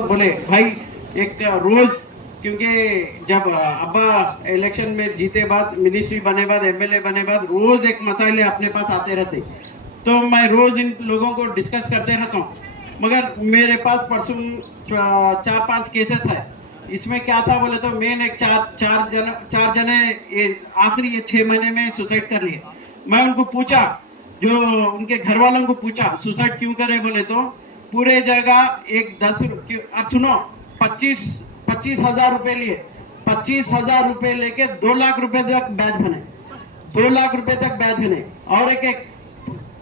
बोले भाई एक रोज, क्योंकि जब अब्बा इलेक्शन में जीते बाद, मिनिस्ट्री बने बाद, एमएलए बने बाद, रोज एक मसाइले अपने पास आते रहते, तो मैं रोज इन लोगों को डिस्कस करते रहता हूँ। मगर मेरे पास परसों 4-5 केसेस है। इसमें क्या था बोले तो मेन एक चार जने ये आखिरी ये 6 महीने में सुसाइड कर लिए। मैं उनको पूछा, जो उनके घर वालों को पूछा सुसाइड क्यों करे बोले तो पूरे जगह एक 10 आप सुनो, 25,000 रुपए लिए, 25,000 रुपए लेके 2 लाख रुपए तक ब्याज बने, 2 लाख रुपए तक ब्याज बने। और एक एक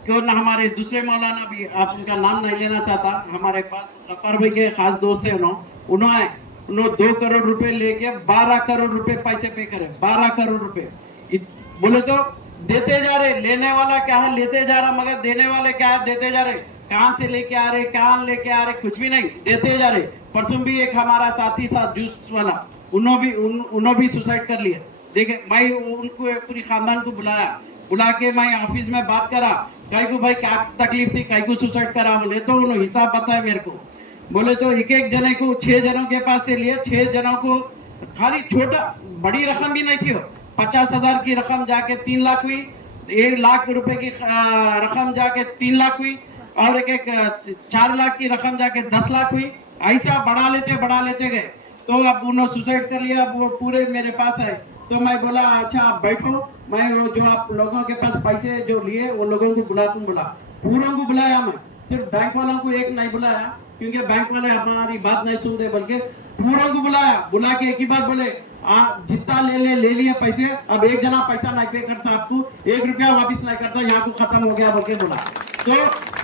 क्यों ना, हमारे दूसरे मौलाना भी, आप उनका नाम नहीं लेना चाहता, हमारे पास गफ्फार भाई के खास दोस्त है, उन्होंने 2 करोड़ रुपए लेके 12 करोड़ रुपए पैसे पे करे, 12 करोड़ रुपए। बोले तो देते जा रहे, लेने वाला क्या है लेते जा रहा, मगर देने वाले क्या है देते जा रहे। कहां से लेके आ रहे, कहां लेके आ रहे, कुछ भी नहीं, देते जा रहे। परसों भी एक हमारा साथी था जूस वाला, उन्होंने भी सुसाइड कर लिया। देखे, मैं उनको पूरी खानदान को बुला के मैं ऑफिस में बात करा, कई को भाई क्या तकलीफ थी, कई को सुसाइड करा बोले तो उन्होंने हिसाब बताया मेरे को। बोले तो एक एक जने को 6 जनों के पास से लिए, 6 जनों को खाली छोटा, बड़ी रकम भी नहीं थी, 50,000 की रकम जाके 3 लाख हुई, 1 लाख रुपए की रकम जाके 3 लाख हुई, और एक 4 लाख की रकम जाके 10 लाख हुई। ऐसा बढ़ा लेते गए, तो अब उन्होंने सुसाइड कर लिया। वो पूरे मेरे पास है, तो मैं बोला अच्छा आप बैठो, मैं वो जो आप लोगों के पास पैसे जो लिए वो लोगों को बुला पूरों को बुलाया। मैं सिर्फ बैंक वालों को एक नहीं बुलाया, क्योंकि बैंक वाले हमारी बात नहीं सुनते, बल्कि पूरों को बुला के एक ही बात बोले, आप जितना ले लिए पैसे, अब एक जना पैसा नहीं पे करता, आपको 1 रुपया वापिस नहीं करता, यहाँ को खत्म हो गया बोल के बोला। तो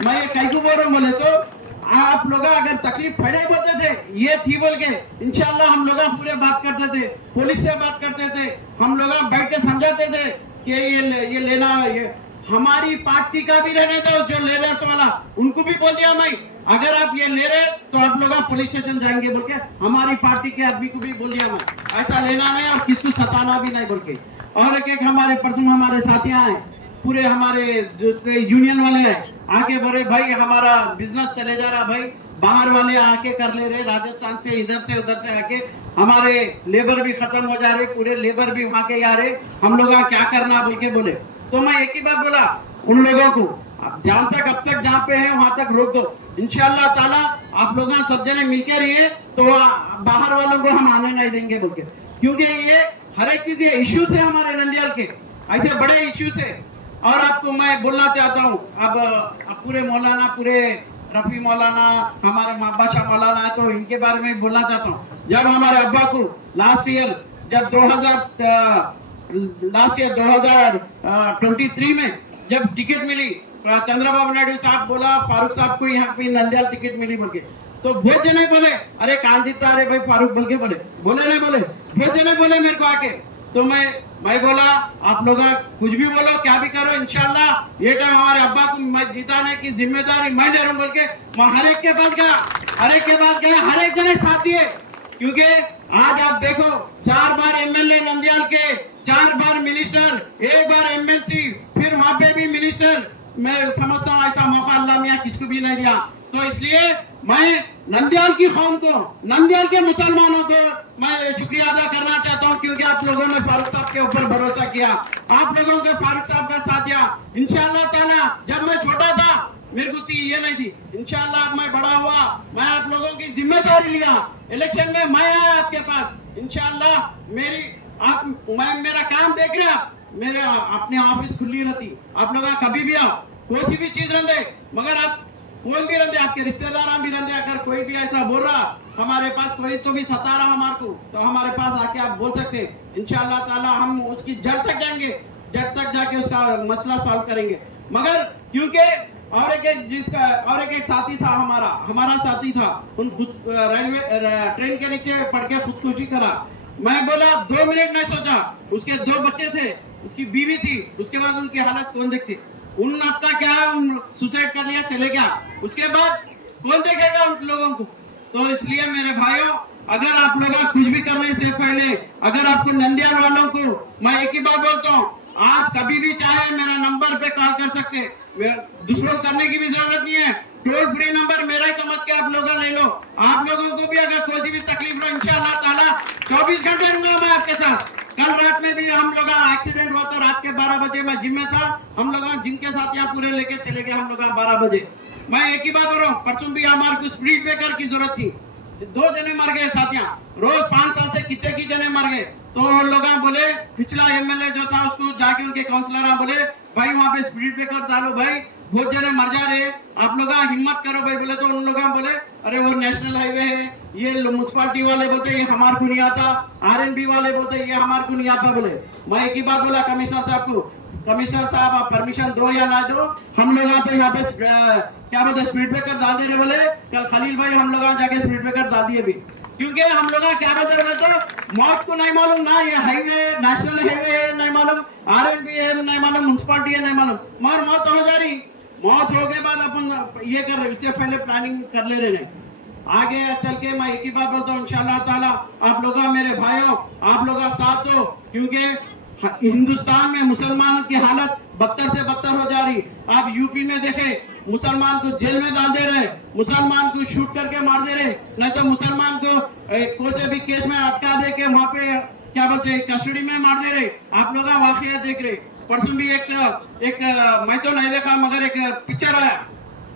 मैं ये कई को बोल रहा हूँ बोले तो आप लोग अगर तकलीफ पहले ही बोलते थे ये थी बोल के, इंशाल्लाह हम लोग पूरे बात करते थे, पुलिस से बात करते थे, हम लोग बैठ के समझाते थे कि ये लेना, ये हमारी पार्टी का भी रहने दो, जो ले रहे वाला उनको भी बोल दिया मैं, अगर आप ये ले रहे तो आप लोग पुलिस स्टेशन जाएंगे बोल के, हमारी पार्टी के आदमी को भी बोल दिया मैं, ऐसा लेना नहीं और किसको सताना भी नहीं बोल के। और एक हमारे पर्सन हमारे साथियां हैं, पूरे हमारे दूसरे यूनियन वाले हैं, आके बोले भाई हमारा बिजनेस चले जा रहा, भाई बाहर वाले आके कर ले रहे, राजस्थान से इधर से आके हमारे लेबर भी खत्म हो जा रहे, पूरे लेबर भी वहां के आ रहे, हम लोग क्या करना बोल के बोले। तो मैं एक ही बात बोला उन लोगों को, जहां तक अब तक जहाँ पे है वहां तक रोक दो, इंशाल्लाह ताला आप लोग सब जने मिलकर रहिए, तो बाहर वालों को हम आने नहीं देंगे बोल के, क्योंकि ये हर एक चीज, ये इश्यूज है हमारे नंदियाल के, ऐसे बड़े इश्यूज है। और आपको मैं बोलना चाहता हूँ, अब पूरे मौलाना, पूरे रफी मौलाना, हमारे बादशाह मौलाना है, तो इनके बारे में बोलना चाहता हूँ। जब हमारे अब्बा को लास्ट ईयर जब 2023 में जब टिकट मिली, चंद्रबाबू नायडू साहब बोला फारूक साहब को यहाँ पे नंदियाल टिकट मिली बोल के, तो बहुत जने बोले अरे कहाँ जीता, अरे भाई फारूक बोल के बोले नहीं बोले, बहुत जने बोले मेरे को आके। तो मैं बोला आप लोग कुछ भी बोलो, क्या भी करो, इंशाल्लाह ये टाइम हमारे अब्बा को मैं जिताने की जिम्मेदारी मैं ले रहा हूँ बोल के हर एक के पास गया, हर एक जने साथ दिए। क्योंकि आज आप देखो 4 बार एमएलए नंदियाल के, 4 बार मिनिस्टर, 1 बार एमएलसी, फिर वहां पे भी मिनिस्टर। मैं समझता हूँ ऐसा मौका अल्लाह मियां किसको भी नहीं दिया। तो इसलिए मैं नंदियाल की कौम को, नंदियाल के मुसलमानों को मैं शुक्रिया अदा करना चाहता हूँ, क्योंकि आप लोगों ने फारूक साहब के ऊपर भरोसा किया, आप लोगों के फारूक साहब का साथ दिया। इंशाल्लाह ताला जब मैं छोटा था मेरे को ये नहीं थी, इंशाल्लाह मैं बड़ा हुआ, मैं आप लोगों की जिम्मेदारी लिया, इलेक्शन में मैं आया आपके पास, इंशाल्लाह मेरा काम देख रहे आप, मेरे अपने ऑफिस खुली रहती, आप लोग कभी भी आओ, कोई भी चीज रहते, मगर आप कोई भी रहते, आपके रिश्तेदार भी रहते, अगर कोई भी ऐसा बोल रहा हमारे पास, कोई तो भी सता रहा हमारे को, तो हमारे पास आके आप बोल सकते, इंशाल्लाह ताला हम उसकी जड़ तक जाएंगे, जड़ तक जाके उसका मसला सॉल्व करेंगे। मगर क्योंकि और एक साथी था, हमारा साथी था, उन खुद रेलवे ट्रेन के नीचे पड़ के खुदकुशी करा। मैं बोला 2 मिनट नहीं सोचा, उसके 2 बच्चे थे, उसकी बीवी थी, उसके बाद उनकी हालत कौन देखती, उन अपना क्या उन सुसाइड कर लिया, चले गया, उसके बाद कौन देखेगा उन लोगों को। तो इसलिए मेरे भाइयों, अगर आप लोग कुछ भी करने से पहले, अगर आपको नंदियाल वालों को मैं एक ही बात बोलता हूँ, आप कभी भी चाहे मेरा नंबर पे कॉल कर सकते, दूसरों करने की भी जरूरत नहीं है, टोल फ्री नंबर मेरा ही समझ के आप लोग ले लो। आप लोगों को भी अगर कोई भी तकलीफ हो इंशाल्लाह ताला 24 घंटे रहूंगा मैं आपके साथ। कल रात में भी हम लोग एक्सीडेंट हुआ तो रात के 12 बजे मैं जिम में था, हम लोग जिम के साथ यहाँ पूरे लेके चले गए हम लोग 12 बजे। मैं एक ही बात बोल रहा हूँ, परसों भी हमारे को स्पीड ब्रेकर की जरूरत थी, 2 जने मर गए साथियां, रोज 5 साल से कितने की जने मर गए। तो लोग बोले, पिछला एमएलए जो था उसको जाके उनके काउंसलर बोले भाई वहां पे स्पीड ब्रेकर डालो भाई, बहुत जने मर जा रहे, आप लोग हिम्मत करो भाई। बोले तो उन लोग बोले अरे वो नेशनल हाईवे है, ये म्युनिसिपालिटी वाले बोलते ये हमारे को नहीं आता, आरएनबी वाले बोलते ये हमारे को नहीं आता। बोले मैं एक ही बात बोला कमिश्नर साहब को, कमिश्नर साहब आप परमिशन दो या ना दो, हम लोग तो यहाँ पे क्या बोलते स्पीड ब्रेकर डाल दे रहे। बोले कल खलील भाई हम लोग जाके स्पीड ब्रेकर डाल दिए भी, क्योंकि हम लोग क्या बोलते रहे तो मौत को नहीं मालूम ना, ये हाईवे नेशनल हाईवे है नहीं मालूम, आरएनबी है नहीं मालूम, म्युनिसिपालिटी है नहीं मालूम, मगर मौत हो जा रही। मौत हो गए बाद अपन ये कर रहे, इससे पहले प्लानिंग कर ले रहे। आगे चल के मैं एक ही बात बोलता हूँ इंशाल्लाह ताला आप लोग मेरे भाइयों आप लोग साथ दो, क्योंकि हिंदुस्तान में मुसलमानों की हालत बदतर से बदतर हो जा रही। आप यूपी में देखे मुसलमान को जेल में डाल दे रहे, मुसलमान को शूट करके मार दे रहे, नहीं तो मुसलमान को कोई भी केस में अटका दे के वहां पे क्या बोलते कस्टडी में मार दे रहे। आप लोग वाकया देख रहे, परसों भी एक मैं तो नहीं देखा मगर एक पिक्चर आया,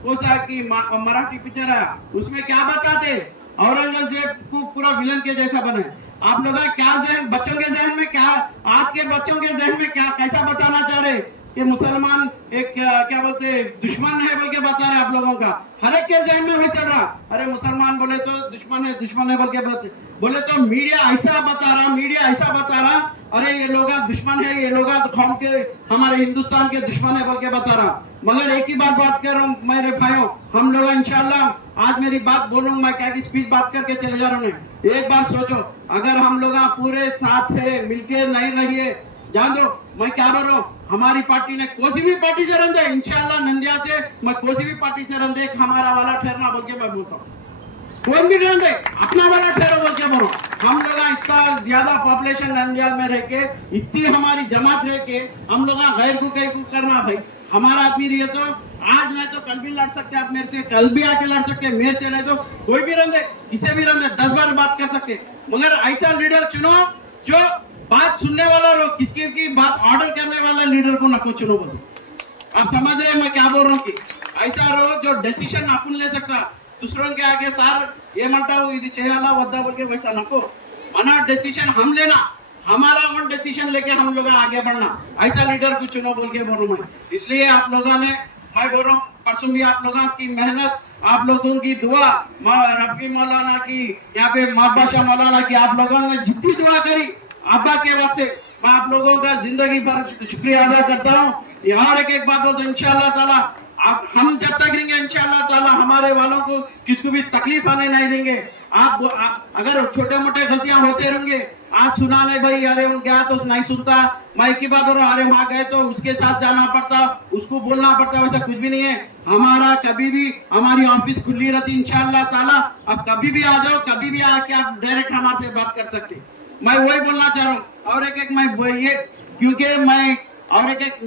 वो सा की मराठी पिक्चर आया, उसमें क्या बताते औरंगजेब को पूरा विलन के जैसा बने। आप लोग क्या जहन बच्चों के जहन में क्या, आज के बच्चों के जहन में क्या कैसा बताना चाह रहे कि मुसलमान एक क्या बोलते दुश्मन है बोल के बता रहे आप लोगों का, हर एक के जहन में वही चल रहा। अरे मुसलमान बोले तो दुश्मन है बोल के बोले तो मीडिया ऐसा बता रहा, मीडिया ऐसा बता रहा, अरे ये लोग दुश्मन है, ये लोग कौम के हमारे हिंदुस्तान के दुश्मन है बोल के बता रहा। मगर एक ही बात कर रहा हूँ मेरे भाइयों, हम लोग इंशाल्लाह आज मेरी बात बोलूंगा, मैं क्या की स्पीच बात करके चले जा रहा हूँ। एक बार सोचो अगर हम लोग पूरे साथ है मिलके नहीं रहिए, जान दो मैं क्या बोल रहा हूँ, हमारी पार्टी ने कोई भी पार्टी से रंदे इंशाल्लाह नंदिया से मैं कोई भी पार्टी से रंदे हमारा वाला ठहरना बोल के मैं बोलता हूँ, कोई भी रंदे अपना वाला ठहरो बोल के बोलो। हम लोग इतना ज्यादा पॉपुलेशन नंदियाल में रह के इतनी हमारी जमात रह के हम लोग गैर को कहीं को करना भाई, हमारा आदमी रही तो आज नहीं तो कल भी लड़ सकते, आप मेरे से कल भी आके लड़ सकते, मेरे से नहीं तो कोई भी रंदे किसे भी रंदे 10 बार बात कर सकते, मगर ऐसा लीडर चुनो जो बात सुनने वाला हो, किसकी की बात ऑर्डर करने वाला लीडर को नको चुनो बोलते। आप समझ रहे मैं क्या बोल रहा हूँ कि ऐसा रहो जो डिसीजन अपन ले सकता, दूसरों के आगे सार ये मंटाओ इधर चेहला वद्दा बोल के वैसा नको, मना डिसीजन हम लेना, हमारा ओन डिसीजन लेके हम लोग आगे बढ़ना, ऐसा लीडर को चुनो बोल के बोल रहा हूँ। इसलिए आप लोगों ने मैं बोल रहा हूँ परसों भी आप लोगों की मेहनत, आप लोगों की दुआ, रफी मौलाना की यहाँ पे माबाशा मौलाना की, आप लोगों ने जितनी दुआ करी अब्बा के वास्ते मैं आप लोगों का जिंदगी भर शुक्रिया अदा करता हूँ। और एक बात बोलते इंशाल्लाह ताला आप हम जब तक रहेंगे इंशाल्लाह ताला हमारे वालों को किसको भी तकलीफ आने नहीं देंगे। आप अगर छोटे मोटे गलतियां होते रहेंगे, आज सुना नहीं भाई अरे उन गया तो नहीं सुनता, मैं की बात और अरे वहां गए तो उसके साथ जाना पड़ता, उसको बोलना पड़ता, वैसा कुछ भी नहीं है। हमारा कभी भी हमारी ऑफिस खुली रहती इंशाल्लाह ताला, आप कभी भी आ जाओ, कभी भी आके आप डायरेक्ट हमारे से बात कर सकते। मैं वही बोलना चाह रहा हूँ। और एक मैं ये क्योंकि मैं और एक